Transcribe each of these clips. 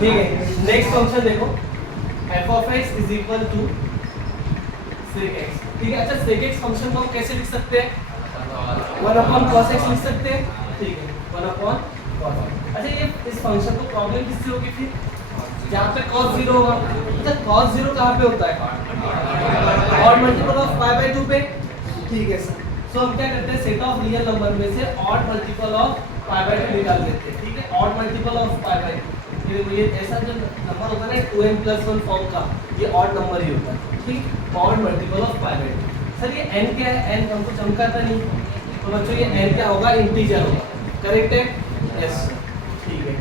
ठीक है, next function देखो f of x is equal to sec x। ठीक है, अच्छा sec x फंक्शन को हम कैसे लिख सकते हैं? 1 अपॉन cos x लिख सकते हैं। ठीक है, 1 अपॉन cos x। अच्छा ये इस फंक्शन को प्रॉब्लम किससे होगी फिर? जहाँ पे cos 0 होगा। अच्छा cos 0 कहाँ पे होता है? Odd multiple of pi by 2 पे। ठीक है सर, सो हम क्या करते हैं, सेट ऑफ रियल नंबर में से odd multiple of pi by 2 निकाल देते हैं। ठीक है, odd multiple of pi by 2, ये देखो ये ऐसा जो नंबर होता है ना 2n+1 फॉर्म का, ये ऑड नंबर ही होता है। ठीक, odd multiple of pi by 2। Sir ये n क्या है? n हमको चमकाता नहीं, तो बच्चों ये n क्या होगा? इंटीजर होगा। करेक्ट है? यस। ठीक है,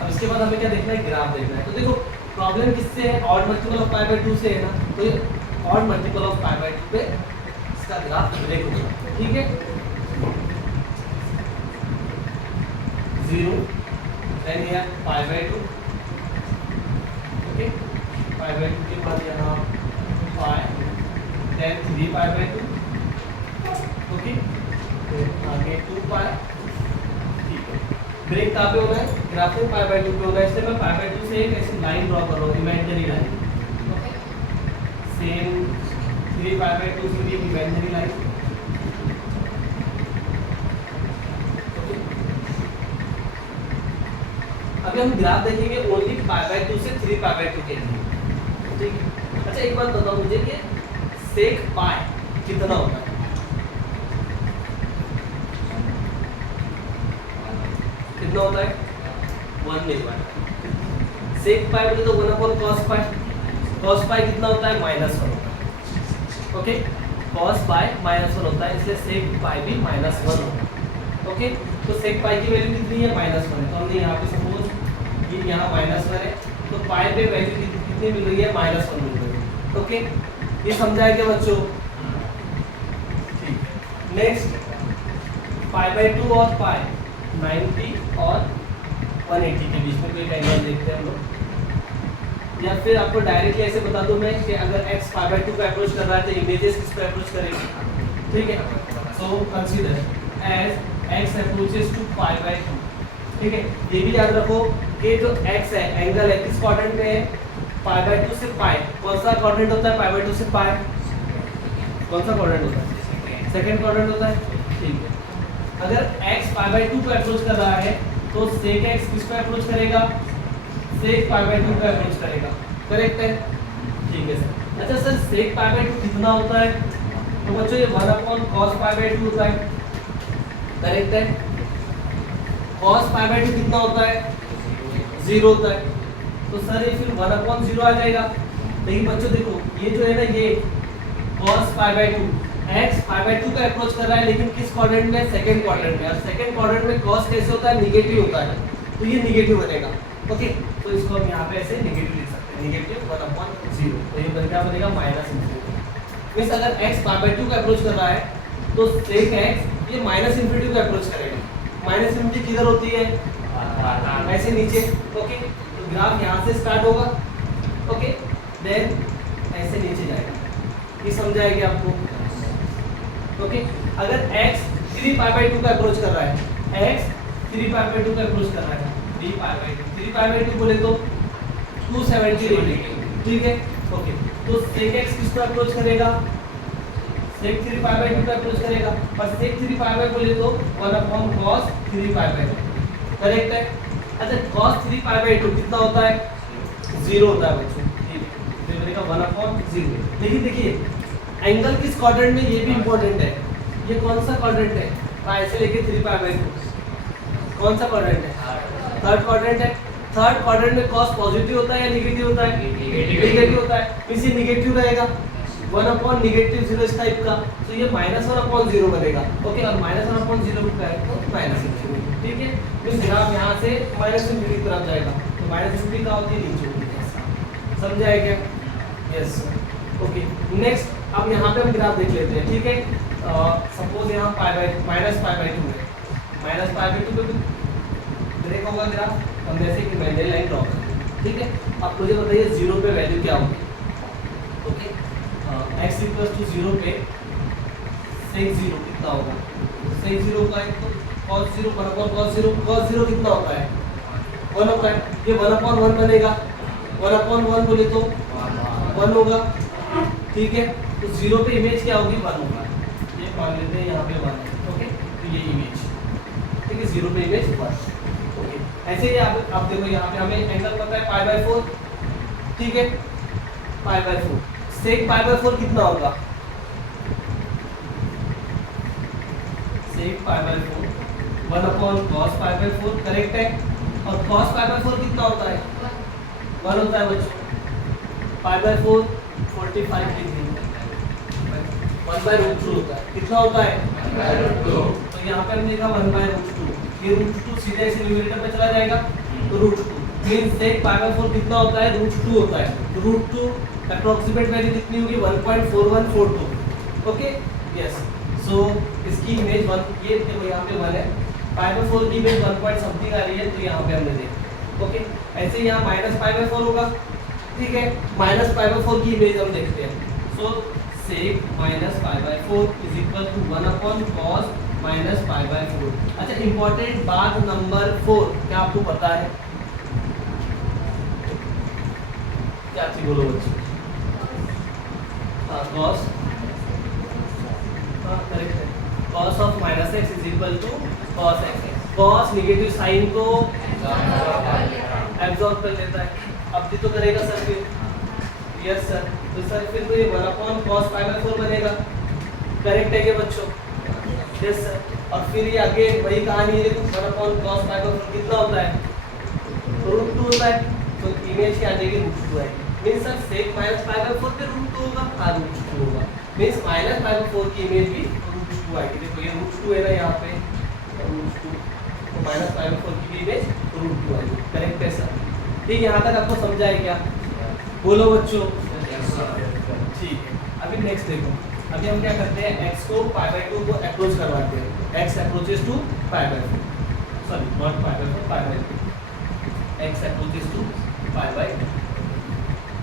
अब इसके बाद हमें क्या देखना है? ग्राफ देखना है। तो देखो प्रॉब्लम किससे है? Odd multiple of pi by 2 से है ना, तो ये odd multiple of pi by 2 पे इसका ग्राफ ब्रेक होगा। ठीक है, 0 देन ये पाई बाय 2। ओके, पाई बाय 2 के बाद यहाँ पाई, देन 3 पाई बाय 2। ओके, फिर आगे 2 पाई। ठीक है, ब्रेक कहाँ पे होना है? ग्राफ में पाई बाय 2 पे होना है, इसलिए मैं पाई बाय 2 से एक ऐसी लाइन ड्रॉ कर रहा हूँ, imaginary line. Okay, same 3 pi by 2 से भी इमेजिनरी लाइन। अभी हम ग्राफ देखेंगे ओनली पाई बाय 2 से 3 पाई बाय 2 के लिए। ठीक है, अच्छा एक बात बताओ मुझे कि सेक पाई कितना होता है? कितना होता है? 1 नहीं होता है। सेक पाई बोले तो 1 upon cos pi. Cos pi कितना होता है? -1 होता है। ओके, कॉस पाई -1 होता है, इसलिए सेक पाई भी -1 होता है। ओके, तो सेक पाई की वैल्यू कितनी है? -1 है। तो हमने यहाँ पे सपोज ये यहाँ -1 है, तो पाई पे वैल्यू कितनी मिल रही है? -1 मिल रही है। ओके, ये समझाया क्या बच्चों? ठीक, नेक्स्ट पाई बाय 2 और पाई 90 और 180 के बीच में कोई एंगल देखते हैं हम लोग, या फिर आपको डायरेक्टली ऐसे बता दूं मैं कि अगर x पाई बाय 2 को अप्रोच कर रहा है तो इमेजेस किस पे अप्रोच करेगी? ठीक है, so consider as x approaches to pi by 2। ठीक है, ये भी याद रखो कि जो x है एंगल है किस क्वाड्रेंट में है? पाई बाय 2 से पाई। कौन सा क्वाड्रेंट होता है पाई बाय 2 से पाई? कौन सा क्वाड्रेंट होता है? सेकंड क्वाड्रेंट होता है। ठीक है, अगर x पाई बाय 2 को अप्रोच कर रहा है तो sec x किस पे अप्रोच करेगा? sec पाई बाय 2 पे अप्रोच करेगा। करेक्ट है? ठीक है सर। अच्छा सर sec पाई बाय 2 कितना होता है? तो बच्चों ये 1 अपॉन cos पाई बाय 2 होता है। करेक्ट है? cos पाई बाय 2 कितना होता है? 0 होता है। तो सर ये फिर 1 अपॉन 0 आ जाएगा। लेकिन बच्चों देखो ये जो है ना ये cos pi by 2 x pi by 2 पे अप्रोच कर रहा है, लेकिन किस क्वाड्रेंट में? सेकंड क्वाड्रेंट में। और सेकंड क्वाड्रेंट में cos कैसे होता है? नेगेटिव होता है, तो ये नेगेटिव बनेगा। ओके, तो इसको हम यहाँ पे ऐसे नेगेटिव लिख सकते हैं, नेगेटिव 1 अपॉन 0। तो ये क्या बनेगा? -∞। मींस अगर x पाई बाय 2 को अप्रोच कर रहा है तो sec x ये -∞ को अप्रोच करेगा। -∞ किधर होती है? ऐसे नीचे। ओके, तो ग्राफ यहाँ से स्टार्ट होगा। ओके, देन ऐसे नीचे जाएगा। ये समझाया गया आपको? ओके, अगर x 3 पाई बाय 2 का अप्रोच कर रहा है, x 3 पाई बाय 2 का अप्रोच कर रहा है, 3 पाई बाय 2, 3 पाई बाय 2 बोले तो 270 डिग्री। ठीक है, ओके, तो sec x किस पे अप्रोच करेगा? sec 3 पाई बाय 2 का अप्रोच करेगा, और sec 3 पाई बाय बोले तो 1 upon cos 3 pi by 2। Correct है? अच्छा cos 3 पाई बाय 2 कितना होता है? 0 होता है बच्चों। ठीक है, तो बनेगा 1 अपॉन 0। लेकिन देखिए एंगल किस क्वाड्रेंट में, ये भी इंपॉर्टेंट है। ये कौन सा क्वाड्रेंट है? ऐसे लेके 3 पाई बाय 2 कौन सा क्वाड्रेंट है? थर्ड क्वाड्रेंट है। थर्ड क्वाड्रेंट में cos पॉजिटिव होता है या नेगेटिव होता है? नेगेटिव होता है, इसी नेगेटिव रहेगा 1 अपॉन -0 इस टाइप का, तो ये -1 अपॉन 0 बनेगा। ओके, और -1 अपॉन 0 का है तो -∞। ठीक है, तो ग्राफ यहाँ से -∞ की तरफ जाएगा, तो -∞ का होती है नीचे होती है। समझाया क्या? यस। ओके, नेक्स्ट अब यहाँ पे हम ग्राफ देख लेते हैं। ठीक है, सपोज यहाँ -पाई बाय 2 है, -पाई बाय 2 पे ब्रेक होगा ग्राफ, हम जैसे कि इमेजिनरी लाइन ड्रॉ करते हैं। ठीक है, अब मुझे बताइए 0 पे वैल्यू क्या होगी? ओके, x = 0 पे sec 0 कितना होगा? sec 0 का एक तो cos 0 पर cos 0 कितना होता है? 1 होता है, ये 1/1 बनेगा, 1/1 बोले तो 1 होगा, ठीक है। तो 0 पे इमेज क्या होगी, 1 होगा, ये मान लेते हैं यहाँ पे 1 है, ओके। तो ये इमेज, ठीक है, 0 पे इमेज 1, ओके। ऐसे ही आप देखो यहाँ पे हमें एंगल पता है π/4, ठीक है, π/4, सेक π/4 कितना होगा, सेक π/4 1/cos π/4, करेक्ट है। और cos π/4 कितना होता है, 1 होता है बच्चों, π/4 45 डिग्री, 1/√2 होता है, कितना होता है 1/√2। तो यहाँ पे हमने लिखा 1/√2, ये √2 सीधे ऐसे न्यूमरेटर में चला जाएगा, तो √2 मींस सेक π/4 कितना होता है, √2 होता है। √2 अप्रोक्सीमेट वैल्यू कितनी होगी, 1.4142, ओके, यस। सो इसकी इमेज 1, ये देखो यहाँ पे 1 है, π/4 की इमेज 1 पॉइंट समथिंग आ रही है, तो यहाँ पे हमने देखा, ओके। ऐसे यहाँ -π/4 होगा, ठीक है, -π/4 की इमेज हम देखते हैं। सो सेक -π/4 इज इक्वल टू 1/cos -π/4। अच्छा, इंपॉर्टेंट बात नंबर 4, क्या आपको पता है, क्या थी बोलो बच्चों, cos, करेक्ट है, cos of -x is equal to cos x। cos negative sign को एब्जॉर्ब कर लेता है, अब भी तो करेगा सर फिर, यस सर। तो सर फिर तो ये 1/cos π/4 बनेगा, करेक्ट है क्या बच्चों, यस सर। और फिर ये आगे वही कहानी है, 1/cos π/4 कितना होता है, √2 होता है, तो इमेज क्या आ जाएगी, √2 आएगी। मींस सर सेक -π/4 पे √2 होगा, हाँ √2 होगा, मींस -π/4 की इमेज भी √2 आएगी। देखो ये √2 है ना यहाँ पे, √2, तो -π/4 की भी इमेज √2 आएगी, करेक्ट है सर। ठीक, यहाँ तक आपको समझा है क्या, बोलो बच्चों, ठीक है। अभी नेक्स्ट देखो, अभी हम क्या करते हैं, x को π/2 को अप्रोच करवाते हैं, x approaches to π/4, sorry not π/4, π/2, x approaches to π/2,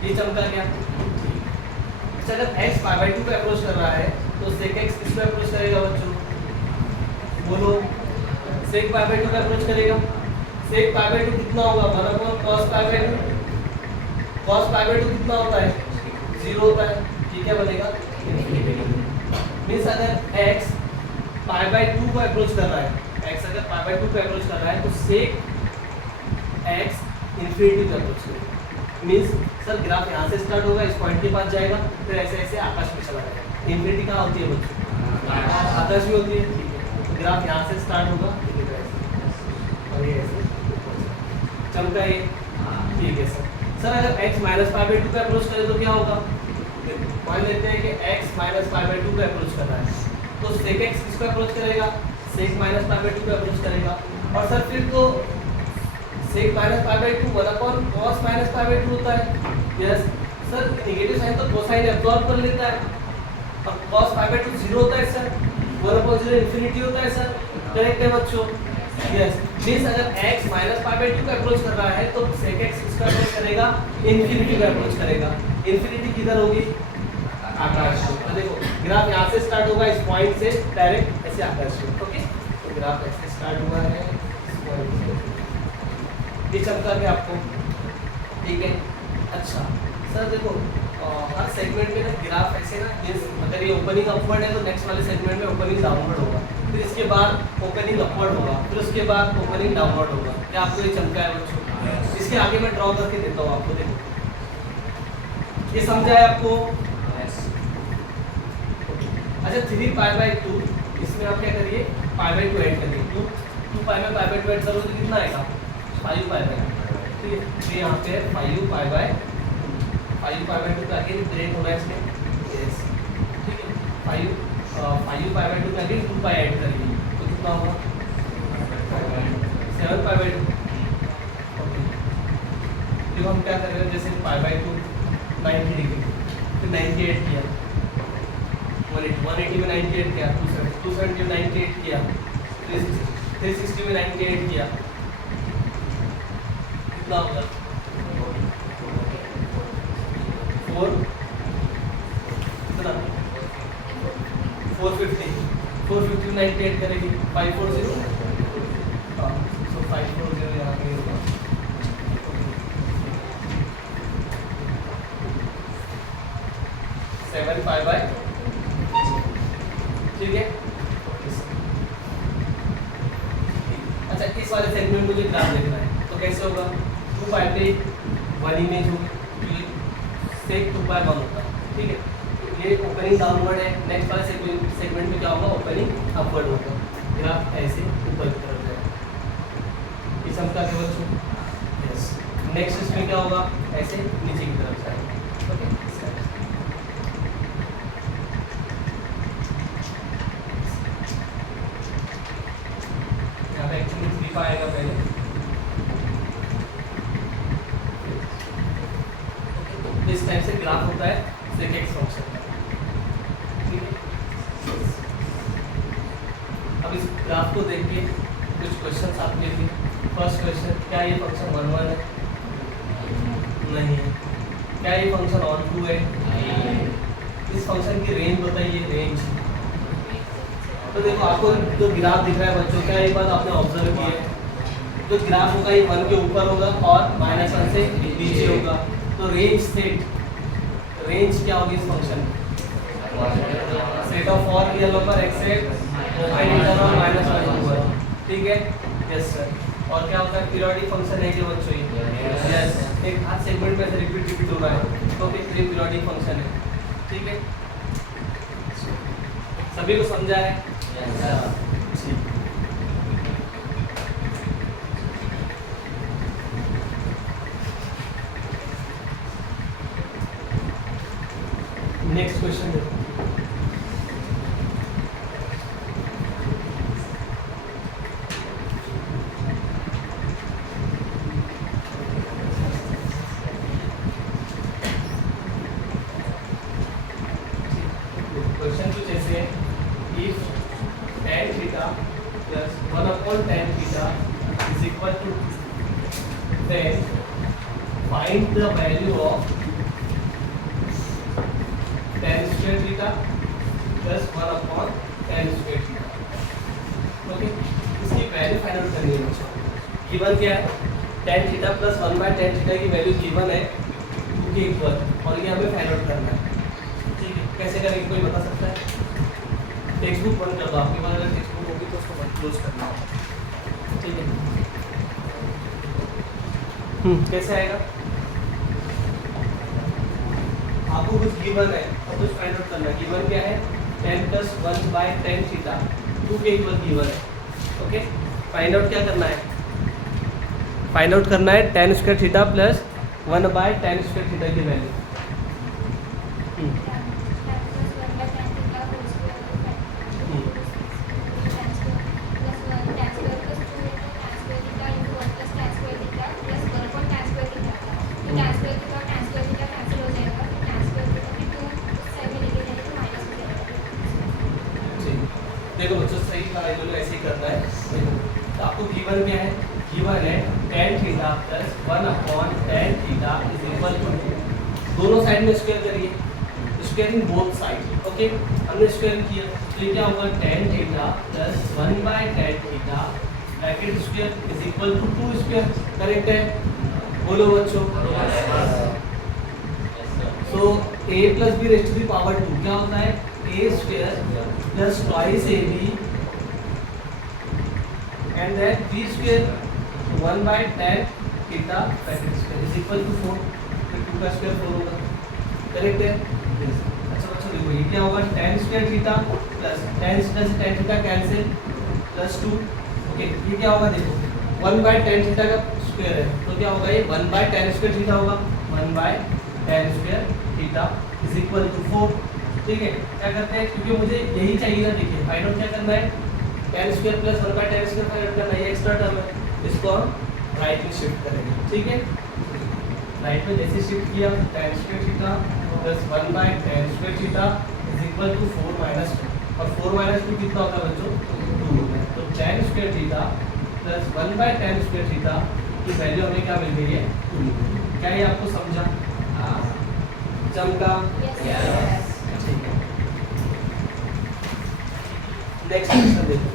ये चमका गया। अच्छा, अगर x π/2 पे अप्रोच कर रहा है तो sec x किस पे अप्रोच करेगा बच्चों, बोलो, sec π/2 पे अप्रोच करेगा। sec π/2 कितना होगा, 1/cos π/2, cos π/2 कितना होता है, 0 होता है, ये क्या बनेगा, मींस अगर x π/2 को अप्रोच कर रहा है, x अगर π/2 पे अप्रोच कर रहा है तो sec x इंफिनिटी पे अप्रोच करेगा। मींस सर ग्राफ यहाँ से स्टार्ट होगा, इस पॉइंट के पास जाएगा, फिर ऐसे ऐसे आकाश में चला जाएगा। इंफिनिटी कहाँ होती है बच्चों, आकाश में होती है, ठीक है। तो ग्राफ यहाँ से स्टार्ट होगा, और ये ऐसे चमका ये, ठीक है सर। सर अगर x -π/2 पे अप्रोच करे तो क्या होगा, मान लेते हैं कि x -π/2 पे अप्रोच कर रहा है, तो sec x किस पे अप्रोच करेगा, sec -π/2 पे अप्रोच करेगा। और सर फिर तो sec -π/2 1/cos -π/2 होता है, यस सर। नेगेटिव साइन तो कोसाइन एब्जॉर्ब कर लेता है, और cos π/2 0 होता है सर, 1/0 इंफिनिटी होता है सर, करेक्ट है बच्चों, यस। मींस अगर x -π/2 पे अप्रोच कर रहा है तो sec x किसका अप्रोच करेगा, इंफिनिटी पे अप्रोच करेगा। इंफिनिटी किधर होगी, आकाश में। तो देखो ग्राफ यहाँ से स्टार्ट होगा, इस पॉइंट से डायरेक्ट ऐसे आकाश में, ओके। तो ग्राफ ऐसे स्टार्ट हुआ है, इस पॉइंट से ये चमका के आपको, ठीक है। अच्छा सर देखो, हर सेगमेंट में ना ग्राफ ऐसे ना, अगर ये ओपनिंग अपवर्ड है तो नेक्स्ट वाले सेगमेंट में ओपनिंग डाउनवर्ड होगा, फिर इसके बाद ओपनिंग अपवर्ड होगा, फिर उसके बाद ओपनिंग डाउनवर्ड होगा। क्या आपको ये चमका है बच्चों, इसके आगे मैं ड्रॉ करके देता हूँ आपको, देखो ये समझा है आपको। अच्छा 3π/2, इसमें आप क्या करिए, π/2 ऐड करिए, 2π में π/2 ऐड करोगे तो कितना आएगा, 5π/2, ठीक है। तो यहाँ पे 5π/2 का अगेन ब्रेक होना है इसमें, यस, ठीक है। 5π/2 में अगेन 2π ऐड करिए तो कितना होगा, 7π/2, ओके। देखो हम क्या कर रहे हैं, जैसे π/2 90 डिग्री, फिर 98 किया, 180 में 98 किया, 270 में 98 किया, 360 में 98 किया, कितना होगा, 450 में 98 करेगी, 540, हाँ, so 540 यहाँ पे होगा, 2.5/, ठीक है। अच्छा, इस वाले सेगमेंट में मुझे ग्राफ देखना है, तो कैसे होगा? 2π पे 1 इमेज होगी, सेक 2π1 होता है, ठीक है। ये ओपनिंग डाउनवर्ड है, नेक्स्ट वाले सेगमेंट में क्या होगा? ओपनिंग अपवर्ड होगा, ग्राफ ऐसे ऊपर की तरफ जाएगा। ये समझा के बच्चों? यस। नेक्स्ट इसमें क्या होगा? ऐसे नीचे की तरफ जाएगा, ओके। यहाँ पे एक्चुअली 3π आएगा पहले, इस टाइप से ग्राफ होता है सेक एक्स फंक्शन का, ठीक है। अब इस ग्राफ को देख के कुछ क्वेश्चंस आपके लिए। फर्स्ट क्वेश्चन, क्या ये फंक्शन 1 1 है? नहीं है। क्या ये फंक्शन ऑन 2 है? इस फंक्शन की रेंज बताइए, रेंज। तो देखो आपको जो ग्राफ दिख रहा है बच्चों, क्या ये बात आपने ऑब्जर्व की है? जो ग्राफ होगा ये 1 के ऊपर होगा और -1 से नीचे होगा, तो रेंज सेट, रेंज क्या होगी इस function? Set of all real number except open interval -1, ठीक है। Yes sir. और क्या होता है? पीरियोडिक फंक्शन है जो बच्चों, यस, एक हर सेगमेंट में से रिपीट हो रहा है, तो फिर ये पीरियोडिक फंक्शन है, ठीक है। सभी को समझा है? नेक्स्ट क्वेश्चन देखो। क्वेश्चन कुछ ऐसे है, if tan theta plus 1/tan theta is equal to 10, find the value of tan square theta plus 1/tan square theta, okay. इसकी वैल्यू फाइंड आउट करनी है बच्चों। गिवन क्या है? tan theta plus 1/tan theta की वैल्यू गिवन है 2 के equal, और ये हमें फाइंड आउट करना है, ठीक है। कैसे करेंगे, कोई बता सकता है? टेक्स्ट बुक बंद कर दो, आपके पास अगर टेक्स्ट बुक होगी तो उसको मत क्लोज करना, ठीक है। कैसे आएगा? आपको कुछ गिवन है और कुछ फाइंड आउट करना है। गिवन क्या है? tan plus 1/tan theta 2 के इक्वल गिवन है, ओके। फाइंड आउट क्या करना है? फाइंड आउट करना है tan square theta plus 1/tan square theta की वैल्यू। देखो बच्चों, सही कहा, इन्होंने ऐसे ही करना है। तो आपको गिवन क्या है? गिवन है tan theta plus 1/tan theta is equal to, दोनों साइड में स्क्वायर करिए, स्क्वायरिंग बोथ साइड, ओके। हमने स्क्वायर किया तो ये क्या होगा? tan theta plus 1/tan theta bracket square is equal to 2 square, correct है? बोलो बच्चों। So a plus b raise to the power 2 क्या होता है? a square plus twice ab and then b square 1/tan theta bracket square is equal to 4, फिर 2 का square 4 होगा, correct है? अच्छा बच्चों देखो, ये क्या होगा? tan square theta plus tan theta cancel plus 2, okay. ये क्या होगा? देखो 1/tan theta का स्क्वायर है, तो क्या होगा? ये 1/tan square theta होगा, 1/tan square theta is equal to 4, ठीक है। क्या करते हैं, क्योंकि मुझे यही चाहिए ना, देखिए फाइंड आउट क्या करना है? tan square plus 1/tan square find out करना है, ये एक्स्ट्रा टर्म है, इसको हम राइट में शिफ्ट करेंगे, ठीक है। राइट में जैसे शिफ्ट किया, tan square theta plus 1/tan square theta is equal to 4 - 2, और 4 - 2 कितना होता है बच्चों? 2 होता है। तो tan square theta plus 1/tan square theta की वैल्यू हमें क्या मिल गई है? 2। क्या ये आपको समझा? चमका? यस। नेक्स्ट क्वेश्चन देखो।